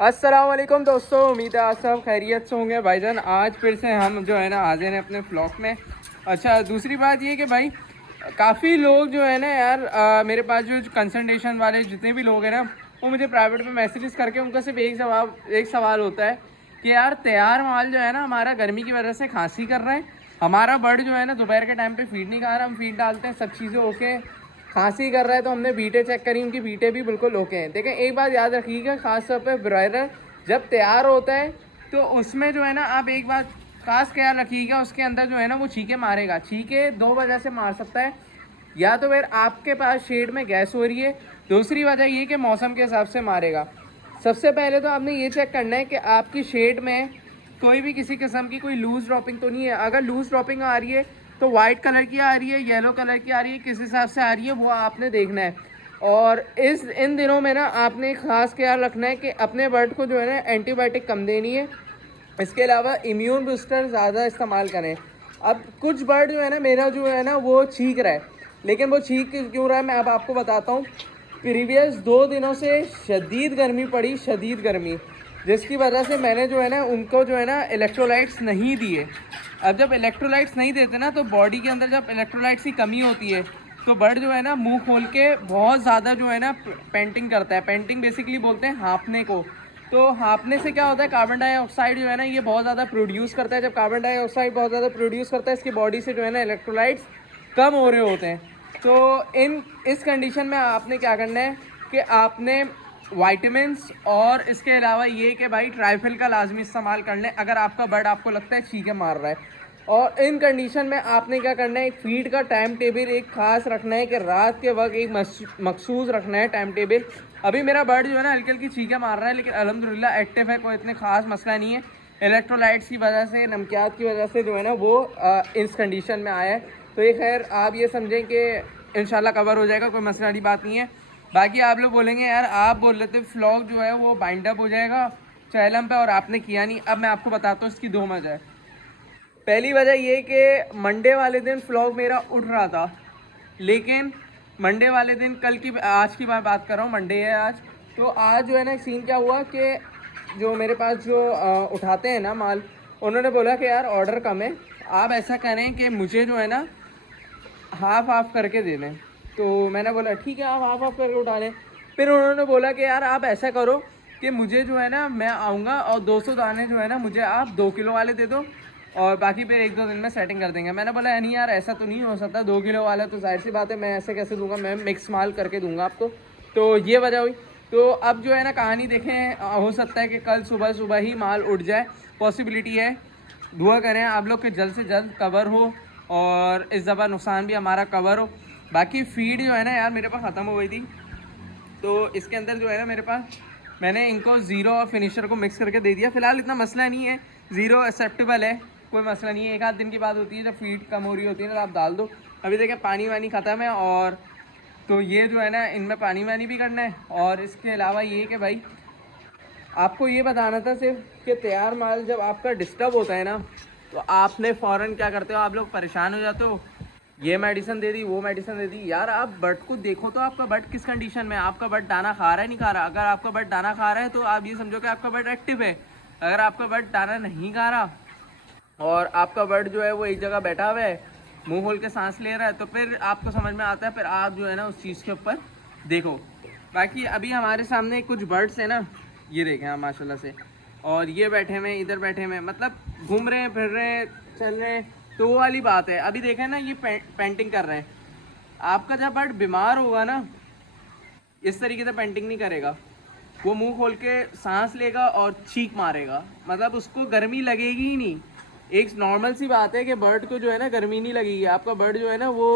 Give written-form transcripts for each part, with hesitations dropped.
अस्सलाम वालेकुम दोस्तों, उम्मीद है आप सब खैरियत से होंगे। भाईजान आज फिर से हम जो है ना हाजिर हैं अपने व्लॉग में। अच्छा, दूसरी बात ये कि भाई काफ़ी लोग जो है ना यार मेरे पास जो कंसल्टेशन वाले जितने भी लोग हैं ना, वो मुझे प्राइवेट में मैसेजेस करके उनका सिर्फ एक सवाल होता है कि यार तैयार माल जो है ना हमारा गर्मी की वजह से खांसी कर रहे हैं, हमारा बर्ड जो है ना दोपहर के टाइम पे फीड नहीं खा रहा, हम फीड डालते हैं, सब चीज़ें ओके, खांसी कर रहा है तो हमने बीटे चेक करी, उनकी बीटे भी बिल्कुल ओके हैं। देखें एक बात याद रखिएगा, खास तौर पे ब्रॉयलर जब तैयार होता है तो उसमें जो है ना आप एक बात खास ख्याल रखिएगा, उसके अंदर जो है ना वो छींके मारेगा। छींके दो वजह से मार सकता है, या तो फिर आपके पास शेड में गैस हो रही है, दूसरी वजह ये कि मौसम के हिसाब से मारेगा। सबसे पहले तो आपने ये चेक करना है कि आपकी शेड में कोई भी किसी किस्म की कोई लूज़ ड्रॉपिंग तो नहीं है। अगर लूज़ ड्रॉपिंग आ रही है तो वाइट कलर की आ रही है, येलो कलर की आ रही है, किस हिसाब से आ रही है वो आपने देखना है। और इन दिनों में ना आपने खास ख्याल रखना है कि अपने बर्ड को जो है ना एंटीबायोटिक कम देनी है, इसके अलावा इम्यून बूस्टर ज़्यादा इस्तेमाल करें। अब कुछ बर्ड जो है ना मेरा जो है ना वो छींक रहा है, लेकिन वो छींक क्यों रहा है मैं अब आपको बताता हूँ। प्रीवियस 2 दिनों से शदीद गर्मी पड़ी, शदीद गर्मी, जिसकी वजह से मैंने जो है ना उनको जो है ना इलेक्ट्रोलाइट्स नहीं दिए। अब जब इलेक्ट्रोलाइट्स नहीं देते ना तो बॉडी के अंदर जब इलेक्ट्रोलाइट्स की कमी होती है तो बर्ड जो है ना मुंह खोल के बहुत ज़्यादा जो है ना पेंटिंग करता है। पेंटिंग बेसिकली बोलते हैं हाँफने को। तो हाँफने से क्या होता है, कार्बन डाइऑक्साइड जो है ना ये बहुत ज़्यादा प्रोड्यूस करता है। जब कार्बन डाइऑक्साइड बहुत ज़्यादा प्रोड्यूस करता है, इसकी बॉडी से जो है ना इलेक्ट्रोलाइट्स कम हो रहे होते हैं। तो इस कंडीशन में आपने क्या करना है कि आपने वाइटामिन्स और इसके अलावा ये कि भाई ट्राइफल का लाजमी इस्तेमाल कर लें अगर आपका बर्ड आपको लगता है छींके मार रहा है। और इन कंडीशन में आपने क्या करना है, एक फीड का टाइम टेबल एक खास रखना है कि रात के वक्त एक मखसूस रखना है टाइम टेबल। अभी मेरा बर्ड जो है ना हल्की हल्की छींके मार रहा है, लेकिन अल्हम्दुलिल्लाह एक्टिव है, कोई इतने खास मसला नहीं है। इलेक्ट्रोलाइट्स की वजह से, नमकियात की वजह से जो है ना वो इस कंडीशन में आया है। तो ये खैर आप ये समझें कि इंशाल्लाह कवर हो जाएगा, कोई मसला वाली बात नहीं है। बाकी आप लोग बोलेंगे यार आप बोल रहे थे व्लॉग जो है वो बाइंड अप हो जाएगा चैनल पे और आपने किया नहीं। अब मैं आपको बताता हूँ इसकी दो वजह है। पहली वजह ये कि मंडे वाले दिन व्लॉग मेरा उठ रहा था, लेकिन मंडे वाले दिन आज की मैं बात कर रहा हूँ, मंडे है आज। तो आज जो है ना सीन क्या हुआ कि जो मेरे पास जो उठाते हैं ना माल, उन्होंने बोला कि यार ऑर्डर कम है, आप ऐसा करें कि मुझे जो है ना हाफ करके दे दें। तो मैंने बोला ठीक है आप हाफ करके उठा लें। फिर उन्होंने बोला कि यार आप ऐसा करो कि मुझे जो है ना मैं आऊँगा और 200 दाने जो है ना मुझे आप 2 किलो वाले दे दो और बाकी फिर 1-2 दिन में सेटिंग कर देंगे। मैंने बोला नहीं यार ऐसा तो नहीं हो सकता, 2 किलो वाला तो जाहिर सी बात है मैं ऐसे कैसे दूंगा, मैं मिक्स माल करके दूंगा आपको। तो ये वजह हुई। तो अब जो है ना कहानी देखें, हो सकता है कि कल सुबह सुबह ही माल उठ जाए, पॉसिबिलिटी है। दुआ करें आप लोग के जल्द से जल्द कवर हो और इस दफ़ा नुकसान भी हमारा कवर हो। बाकी फीड जो है ना यार मेरे पास ख़त्म हो गई थी, तो इसके अंदर जो है ना मेरे पास मैंने इनको ज़ीरो और फिनिशर को मिक्स करके दे दिया। फ़िलहाल इतना मसला नहीं है, ज़ीरो एक्सेप्टेबल है, कोई मसला नहीं है। एक आध दिन की बात होती है जब फीड कम हो रही होती है ना तो आप डाल दो। अभी देखें पानी वानी ख़त्म है, और तो ये जो है ना इनमें पानी वानी भी करना है। और इसके अलावा ये कि भाई आपको ये बताना था सिर्फ कि तैयार माल जब आपका डिस्टर्ब होता है ना तो आपने फ़ौरन क्या करते हो, आप लोग परेशान हो जाते हो, ये मेडिसिन दे दी वो मेडिसिन दे दी। यार आप बर्ड को देखो तो आपका बर्ड किस कंडीशन में है, आपका बर्ड दाना खा रहा है नहीं खा रहा। अगर आपका बर्ड दाना खा रहा है तो आप ये समझो कि आपका बर्ड एक्टिव है। अगर आपका बर्ड दाना नहीं खा रहा और आपका बर्ड जो है वो एक जगह बैठा हुआ है, मुंह खोल के सांस ले रहा है, तो फिर आपको समझ में आता है, फिर आप जो है ना उस चीज़ के ऊपर देखो। बाकी अभी हमारे सामने कुछ बर्ड्स हैं ना, ये देखें आप माशाल्लाह से, और ये बैठे हुए इधर बैठे हुए, मतलब घूम रहे हैं, फिर रहे हैं, चल रहे हैं। तो वो वाली बात है। अभी देखें ना ये पेंटिंग कर रहे हैं। आपका जब बर्ड बीमार होगा ना इस तरीके से पेंटिंग नहीं करेगा, वो मुंह खोल के सांस लेगा और छींक मारेगा, मतलब उसको गर्मी लगेगी ही नहीं। एक नॉर्मल सी बात है कि बर्ड को जो है ना गर्मी नहीं लगेगी। आपका बर्ड जो है ना वो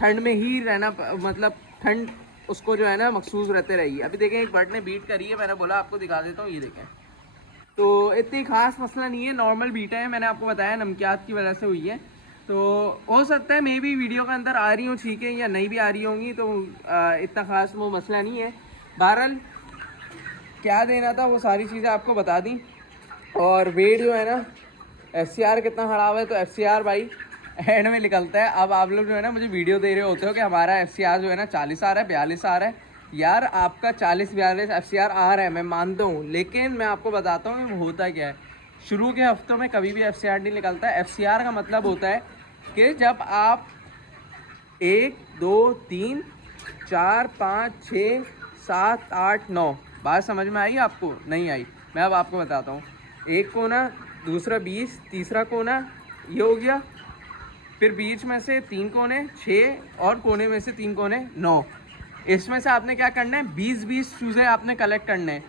ठंड में ही रहना, मतलब ठंड उसको जो है ना मखसूस रहते रहेगी। अभी देखें एक बर्ड ने बीट करी है, मैंने बोला आपको दिखा देता हूँ, ये देखें। तो इतनी खास मसला नहीं है, नॉर्मल बीट है, मैंने आपको बताया नमकियात की वजह से हुई है। तो हो सकता है मे भी वीडियो के अंदर आ रही हूँ ठीक है, या नहीं भी आ रही होंगी, तो इतना खास वो मसला नहीं है। बहरहाल क्या देना था वो सारी चीज़ें आपको बता दी। और वेट जो है ना FCR कितना खराब है, तो FCR भाई एंड में निकलता है। अब आप लोग जो है ना मुझे वीडियो दे रहे होते हो कि हमारा FCR जो है ना 40 आ रहा है, 42 आ रहा है, यार आपका 40-42 FCR आ रहा है, मैं मानता हूँ, लेकिन मैं आपको बताता हूँ कि होता क्या है। शुरू के हफ्तों में कभी भी FCR नहीं निकलता। FCR का मतलब होता है कि जब आप 1 2 3 4 5 6 7 8 9, बात समझ में आई आपको? नहीं आई? मैं अब आपको बताता हूँ। एक कोना, दूसरा 20, तीसरा कोना, ये हो गया। फिर बीच में से 3 कोने 6 और कोने में से 3 कोने 9। इसमें से आपने क्या करना है, 20-20 चूज़े आपने कलेक्ट करने हैं।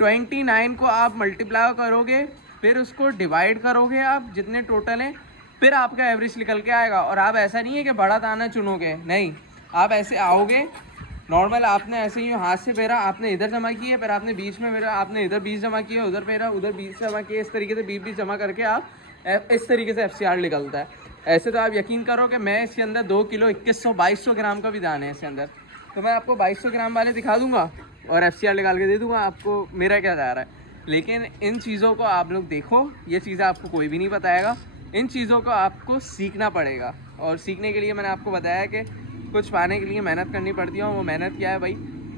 29 को आप मल्टीप्लाई करोगे, फिर उसको डिवाइड करोगे आप, जितने टोटल हैं, फिर आपका एवरेज निकल के आएगा। और आप ऐसा नहीं है कि बड़ा दाना चुनोगे, नहीं, आप ऐसे आओगे नॉर्मल, आपने ऐसे ही हाथ से फेरा, आपने इधर जमा किए, फिर आपने बीच में फेरा, आपने इधर 20 जमा किए, उधर फेरा, उधर 20 जमा किए, इस तरीके से 20-20 जमा करके आप इस तरीके से FCR निकलता है। ऐसे तो आप यकीन करो कि मैं इसके अंदर 2 किलो 2100-2200 ग्राम का भी दाना है इसके अंदर, तो मैं आपको 2200 ग्राम वाले दिखा दूंगा और FCR निकाल के दे दूंगा आपको, मेरा क्या जा रहा है। लेकिन इन चीज़ों को आप लोग देखो, ये चीज़ें आपको कोई भी नहीं बताएगा, इन चीज़ों को आपको सीखना पड़ेगा। और सीखने के लिए मैंने आपको बताया कि कुछ पाने के लिए मेहनत करनी पड़ती है, और वो मेहनत क्या है भाई,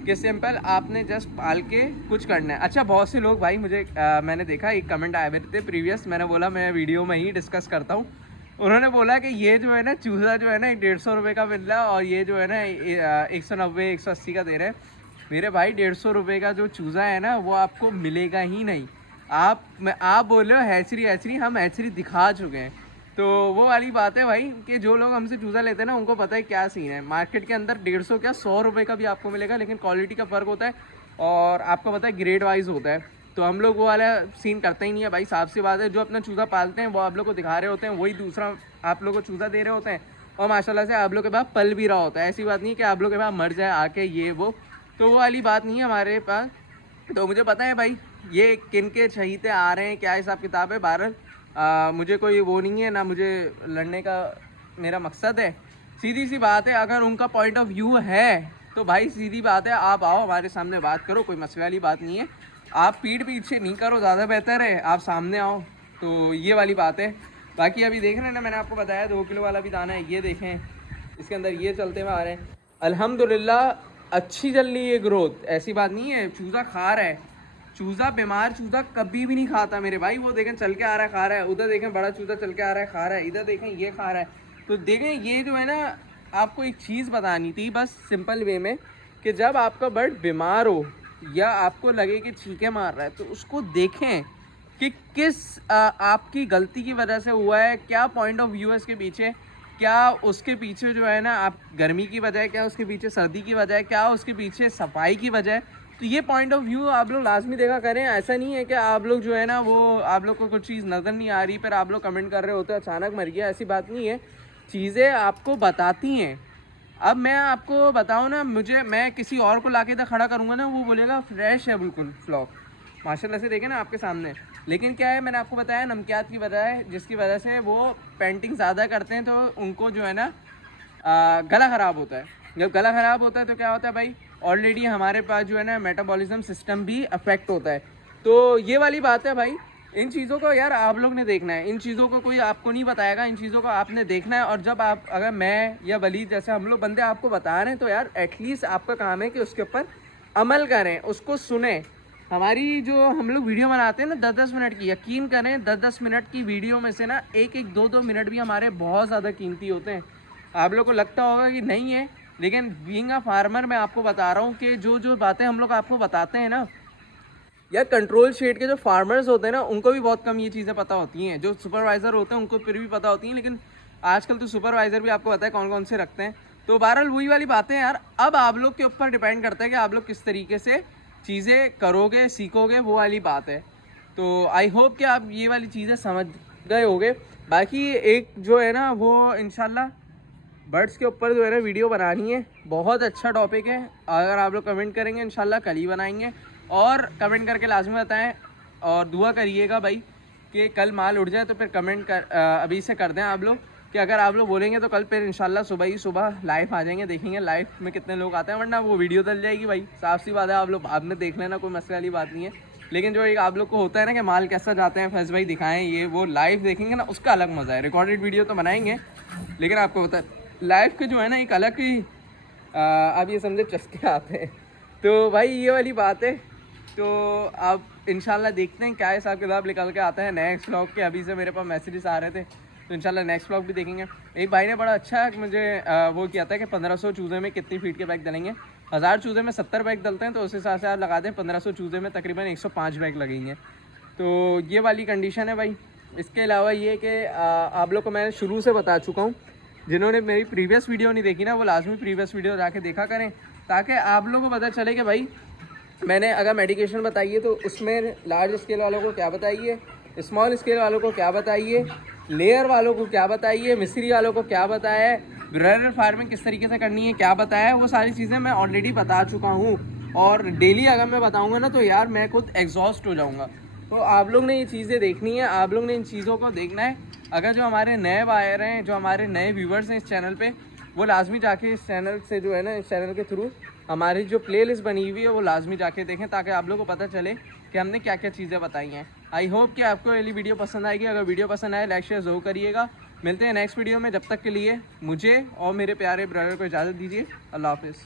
कि सिंपल आपने जस्ट पाल के कुछ करना है। अच्छा, बहुत से लोग भाई मुझे मैंने देखा, एक कमेंट आए हुए थे प्रीवियस, मैंने बोला मैं वीडियो में ही डिस्कस करता हूँ। उन्होंने बोला कि ये जो है ना चूज़ा जो है ना 150 रुपये का मिल रहा है, और ये जो है ना 190-180 का दे रहे हैं। मेरे भाई 150 रुपये का जो चूज़ा है ना वो आपको मिलेगा ही नहीं। आप बोल रहे हो हैचरी हैचरी, हम हैचरी दिखा चुके हैं। तो वो वाली बात है भाई कि जो लोग हमसे चूज़ा लेते हैं ना उनको पता है क्या सीन है। मार्केट के अंदर 150 क्या 100 रुपये का भी आपको मिलेगा, लेकिन क्वालिटी का फ़र्क होता है, और आपको पता है ग्रेड वाइज होता है। तो हम लोग वो वाला सीन करते ही नहीं है भाई, साफ सी बात है। जो अपना चूज़ा पालते हैं वो आप लोग को दिखा रहे होते हैं, वही दूसरा आप लोग को चूज़ा दे रहे होते हैं, और माशाल्लाह से आप लोग के पास पल भी रहा होता है। ऐसी बात नहीं कि आप लोग के पास मर जाए आके ये वो, तो वो वाली बात नहीं है हमारे पास। तो मुझे पता है भाई ये किन के चहीते आ रहे हैं, क्या हिसाब किताब है। बहरहाल मुझे कोई वो नहीं है ना, मुझे लड़ने का मेरा मकसद है। सीधी सी बात है, अगर उनका पॉइंट ऑफ व्यू है तो भाई सीधी बात है, आप आओ हमारे सामने बात करो, कोई मसले वाली बात नहीं है। आप पीठ पीछे नहीं करो, ज़्यादा बेहतर है आप सामने आओ। तो ये वाली बात है। बाकी अभी देख रहे हैं ना, मैंने आपको बताया 2 किलो वाला भी दाना है, ये देखें इसके अंदर ये चलते हुए आ रहे हैं। अल्हम्दुलिल्लाह अच्छी चल रही है ग्रोथ, ऐसी बात नहीं है। चूज़ा खा रहा है, चूज़ा बीमार चूज़ा कभी भी नहीं खाता मेरे भाई। वो देखें चल के आ रहा है, खा रहा है, उधर देखें बड़ा चूज़ा चल के आ रहा है, खा रहा है, इधर देखें ये खा रहा है। तो देखें ये जो है ना, आपको एक चीज़ बतानी थी बस सिंपल वे में, कि जब आपका बर्ड बीमार हो या आपको लगे कि छींके मार रहा है, तो उसको देखें कि किस आपकी गलती की वजह से हुआ है, क्या पॉइंट ऑफ व्यू है इसके पीछे, क्या उसके पीछे जो है ना आप गर्मी की वजह है, क्या उसके पीछे सर्दी की वजह है, क्या उसके पीछे सफाई की वजह है। तो ये पॉइंट ऑफ व्यू आप लोग लाजमी देखा करें। ऐसा नहीं है कि आप लोग जो है ना वो आप लोग को कुछ चीज़ नज़र नहीं आ रही, फिर आप लोग कमेंट कर रहे होते अचानक मर गया, ऐसी बात नहीं है। चीज़ें आपको बताती हैं। अब मैं आपको बताऊँ ना, मैं किसी और को लाके इधर खड़ा करूँगा ना, वो बोलेगा फ्रेश है बिल्कुल फ्लॉक, माशाल्लाह से देखें ना आपके सामने। लेकिन क्या है, मैंने आपको बताया नमकियात की वजह है, जिसकी वजह से वो पेंटिंग ज़्यादा करते हैं, तो उनको जो है ना गला ख़राब होता है। जब गला ख़राब होता है तो क्या होता है भाई, ऑलरेडी हमारे पास जो है ना मेटाबॉलिज्म सिस्टम भी अफेक्ट होता है। तो ये वाली बात है भाई। इन चीज़ों को यार आप लोग ने देखना है, इन चीज़ों को कोई आपको नहीं बताएगा, इन चीज़ों को आपने देखना है। और जब आप, अगर मैं या वलीद जैसे हम लोग बंदे आपको बता रहे हैं, तो यार एटलीस्ट आपका काम है कि उसके ऊपर अमल करें, उसको सुने। हमारी जो हम लोग वीडियो बनाते हैं ना 10-10 मिनट की, यकीन करें 10-10 मिनट की वीडियो में से ना 1-1, 2-2 मिनट भी हमारे बहुत ज़्यादा कीमती होते हैं। आप लोग को लगता होगा कि नहीं है, लेकिन बीइंग अ फार्मर मैं आपको बता रहा हूँ कि जो बातें हम लोग आपको बताते हैं ना, यार कंट्रोल शेड के जो फार्मर्स होते हैं ना उनको भी बहुत कम ये चीज़ें पता होती हैं। जो सुपरवाइज़र होते हैं उनको फिर भी पता होती हैं, लेकिन आजकल तो सुपरवाइज़र भी आपको पता है कौन कौन से रखते हैं। तो बहरहाल वही वाली बातें यार, अब आप लोग के ऊपर डिपेंड करता है कि आप लोग किस तरीके से चीज़ें करोगे, सीखोगे, वो वाली बात है। तो आई होप कि आप ये वाली चीज़ें समझ गए होगे। बाकी एक जो है ना वो इंशाल्लाह बर्ड्स के ऊपर जो है ना वीडियो बनानी है, बहुत अच्छा टॉपिक है। अगर आप लोग कमेंट करेंगे इंशाल्लाह कल ही बनाएंगे, और कमेंट करके लाजमी बताएं और दुआ करिएगा भाई कि कल माल उड़ जाए। तो फिर कमेंट अभी से कर दें आप लोग कि अगर आप लोग बोलेंगे तो कल फिर इंशाल्लाह सुबह ही सुबह लाइव आ जाएंगे, देखेंगे लाइव में कितने लोग आते हैं, वरना वो वीडियो डल जाएगी भाई। साफ सी बात है, आप लोग बाद में देख लेना, कोई मसले वाली बात नहीं है। लेकिन जो एक आप लोग को होता है ना कि माल कैसा जाते हैं, फैज़ भाई दिखाएं, ये वो लाइव देखेंगे ना, उसका अलग मज़ा है। रिकॉर्डेड वीडियो तो बनाएंगे, लेकिन आपको पता है लाइव के जो है ना एक अलग ही अब ये समझे चस्के आते हैं। तो भाई ये वाली बात है। तो अब इंशाल्लाह देखते हैं क्या हिसाब किताब निकल के आता है नेक्स्ट व्लॉग के। अभी से मेरे पास मैसेजेस आ रहे थे, तो इंशाल्लाह नेक्स्ट व्लॉग भी देखेंगे। एक भाई ने बड़ा अच्छा मुझे वो किया था कि 1500 चूज़े में कितनी फीट के बैग डलेंगे। 1000 चूज़े में 70 बैग डलते हैं, तो उस हिसाब से आप लगा दें 1500 चूज़े में तकरीबन 105 बैग लगेंगे। तो ये वाली कंडीशन है भाई। इसके अलावा ये कि आप लोग को मैं शुरू से बता चुका हूँ, जिन्होंने मेरी प्रीवियस वीडियो नहीं देखी ना, वो लाजमी प्रीवियस वीडियो जाके देखा करें, ताकि आप लोगों को पता चले कि भाई मैंने अगर मेडिकेशन बताई है तो उसमें लार्ज स्केल वालों को क्या बताइए, स्मॉल स्केल वालों को क्या बताइए, लेयर वालों को क्या बताइए, मिस्त्री वालों को क्या बताया है, ब्रॉयलर फार्मिंग किस तरीके से करनी है क्या बताया है, वो सारी चीज़ें मैं ऑलरेडी बता चुका हूँ। और डेली अगर मैं बताऊँगा ना तो यार मैं खुद एग्जॉस्ट हो जाऊँगा। तो आप लोग ने ये चीज़ें देखनी है, आप लोग ने इन चीज़ों को देखना है। अगर जो हमारे नए वायर हैं, जो हमारे नए व्यूवर्स हैं इस चैनल पे, वो लाजमी जाके इस चैनल से जो है ना, इस चैनल के थ्रू हमारी जो प्लेलिस्ट बनी हुई है वो लाजमी जाके देखें, ताकि आप लोगों को पता चले कि हमने क्या क्या चीज़ें बताई हैं। आई होप कि आपको ये वीडियो पसंद आएगी। अगर वीडियो पसंद आए लाइक शेयर ज़रूर करिएगा। मिलते हैं नेक्स्ट वीडियो में, जब तक के लिए मुझे और मेरे प्यारे ब्रदर को इजाज़त दीजिए। अल्लाह हाफिज़।